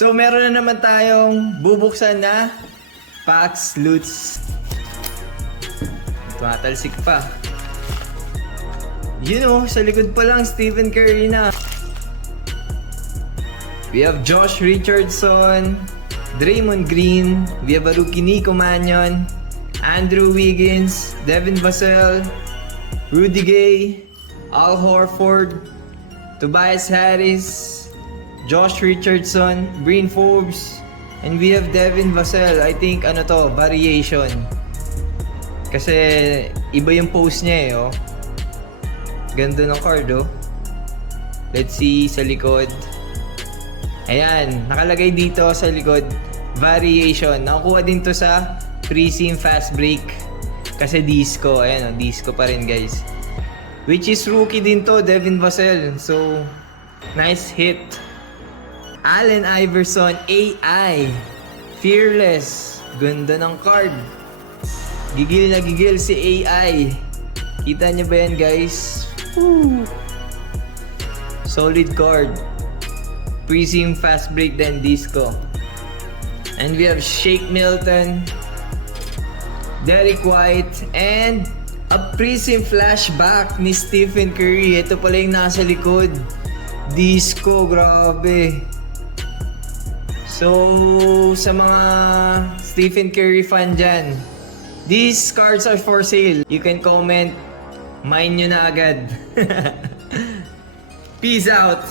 So meron na naman tayong bubuksan na packs loots. Tumatalsik pa. Sa likod pa lang Stephen Curry na. We have Josh Richardson, Draymond Green, we have a rookie Nico Mannion, Andrew Wiggins, Devin Vassell, Rudy Gay, Al Horford, Tobias Harris, Josh Richardson, Bryn Forbes, and we have Devin Vassell. I think variation. Kasi iba yung pose niya oh. Ganda ng card oh. Let's see sa likod. Ayan, nakalagay dito sa likod, variation. Nakukuha din to sa pre-sim fast break. Kasi disco, ayan disco pa rin guys. Which is rookie din to, Devin Vassell. So, nice hit. Allen Iverson, AI. Fearless. Ganda ng card. Gigil na gigil si AI. Kita niyo ba yan guys? Woo. Solid card. Pre-sim fast break then disco. And we have Shake Milton, Derek White, and a pre-sim flashback ni Stephen Curry. Ito pala yung nasa likod. Disco, grabe. So, sa mga Stephen Curry fan dyan, these cards are for sale. You can comment, mine nyo na agad. Peace out!